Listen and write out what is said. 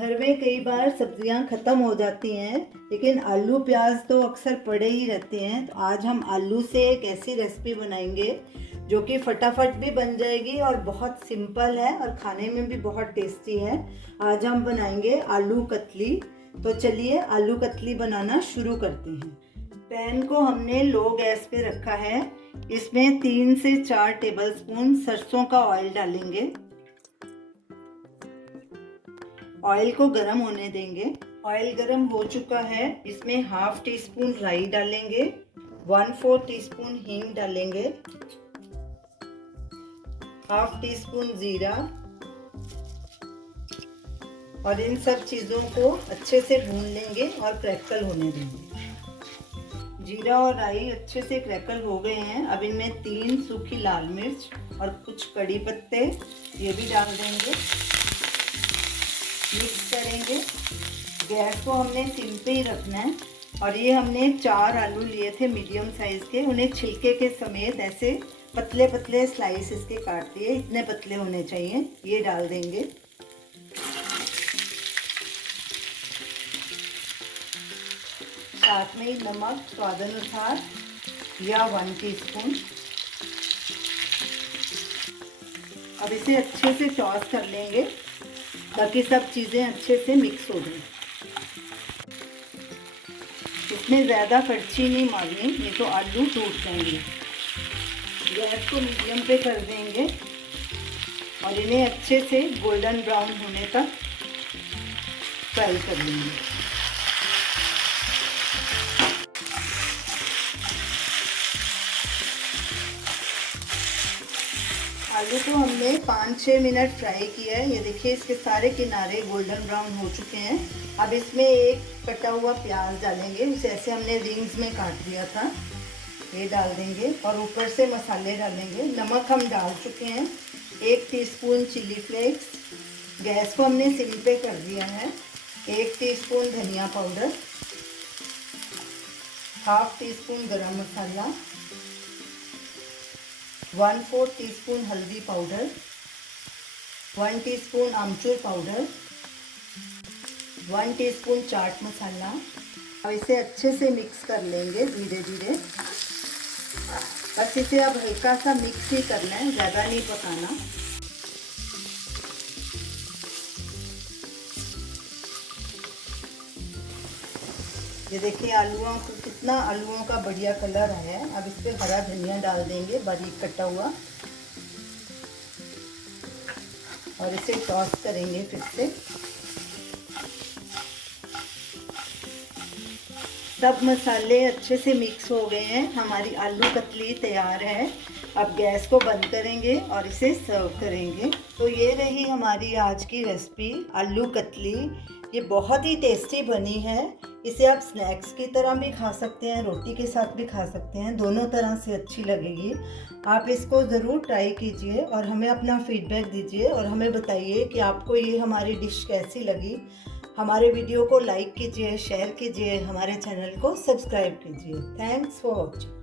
घर में कई बार सब्जियां ख़त्म हो जाती हैं, लेकिन आलू प्याज तो अक्सर पड़े ही रहते हैं। तो आज हम आलू से एक ऐसी रेसिपी बनाएंगे जो कि फटाफट भी बन जाएगी और बहुत सिंपल है और खाने में भी बहुत टेस्टी है। आज हम बनाएंगे आलू कतली। तो चलिए आलू कतली बनाना शुरू करते हैं। पैन को हमने लो गैस पे रखा है। इसमें 3 से 4 टेबलस्पून सरसों का ऑयल डालेंगे। ऑयल को गर्म होने देंगे। ऑयल गर्म हो चुका है। इसमें हाफ टी स्पून राई डालेंगे, 1/4 टीस्पून हींग डालेंगे, हाफ टी स्पून जीरा और इन सब चीज़ों को अच्छे से भून लेंगे और क्रैकल होने देंगे। जीरा और राई अच्छे से क्रैकल हो गए हैं। अब इनमें 3 सूखी लाल मिर्च और कुछ कड़ी पत्ते ये भी डाल देंगे। मिक्स करेंगे। गैस को हमने सिम पे ही रखना है। और ये हमने 4 आलू लिए थे मीडियम साइज़ के, उन्हें छिलके के समेत ऐसे पतले पतले स्लाइस इसके काट दिए। इतने पतले होने चाहिए। ये डाल देंगे। साथ में ही नमक स्वाद अनुसार या 1 टीस्पून। अब इसे अच्छे से टॉस कर लेंगे ताकि सब चीज़ें अच्छे से मिक्स हो जाए। इसमें ज़्यादा कड़छी नहीं मारनी, नहीं तो आलू टूट जाएंगे। गैस को मीडियम पे कर देंगे और इन्हें अच्छे से गोल्डन ब्राउन होने तक फ्राई कर लेंगे। आलू को हमने 5-6 मिनट फ्राई किया है। ये देखिए इसके सारे किनारे गोल्डन ब्राउन हो चुके हैं। अब इसमें एक कटा हुआ प्याज डालेंगे, उसे ऐसे हमने रिंग्स में काट दिया था। ये डाल देंगे और ऊपर से मसाले डालेंगे। नमक हम डाल चुके हैं, 1 टीस्पून चिली फ्लेक्स। गैस को हमने सिम पे कर दिया है। 1 टीस्पून धनिया पाउडर, हाफ टीस्पून गरम मसाला, 1/4 टीस्पून हल्दी पाउडर, 1 टीस्पून आमचूर पाउडर, 1 टीस्पून चाट मसाला। अब इसे अच्छे से मिक्स कर लेंगे धीरे धीरे। बस इसे अब हल्का सा मिक्स ही करना है, ज़्यादा नहीं पकाना। ये देखिए आलूओं को कितना आलूओं का बढ़िया कलर आया है। अब इस पे हरा धनिया डाल देंगे बारीक कटा हुआ और इसे टॉस करेंगे फिर से। सब मसाले अच्छे से मिक्स हो गए हैं। हमारी आलू कतली तैयार है। अब गैस को बंद करेंगे और इसे सर्व करेंगे। तो ये रही हमारी आज की रेसिपी आलू कतली। ये बहुत ही टेस्टी बनी है। इसे आप स्नैक्स की तरह भी खा सकते हैं, रोटी के साथ भी खा सकते हैं, दोनों तरह से अच्छी लगेगी। आप इसको ज़रूर ट्राई कीजिए और हमें अपना फीडबैक दीजिए और हमें बताइए कि आपको ये हमारी डिश कैसी लगी। हमारे वीडियो को लाइक कीजिए, शेयर कीजिए, हमारे चैनल को सब्सक्राइब कीजिए। Thanks for watching.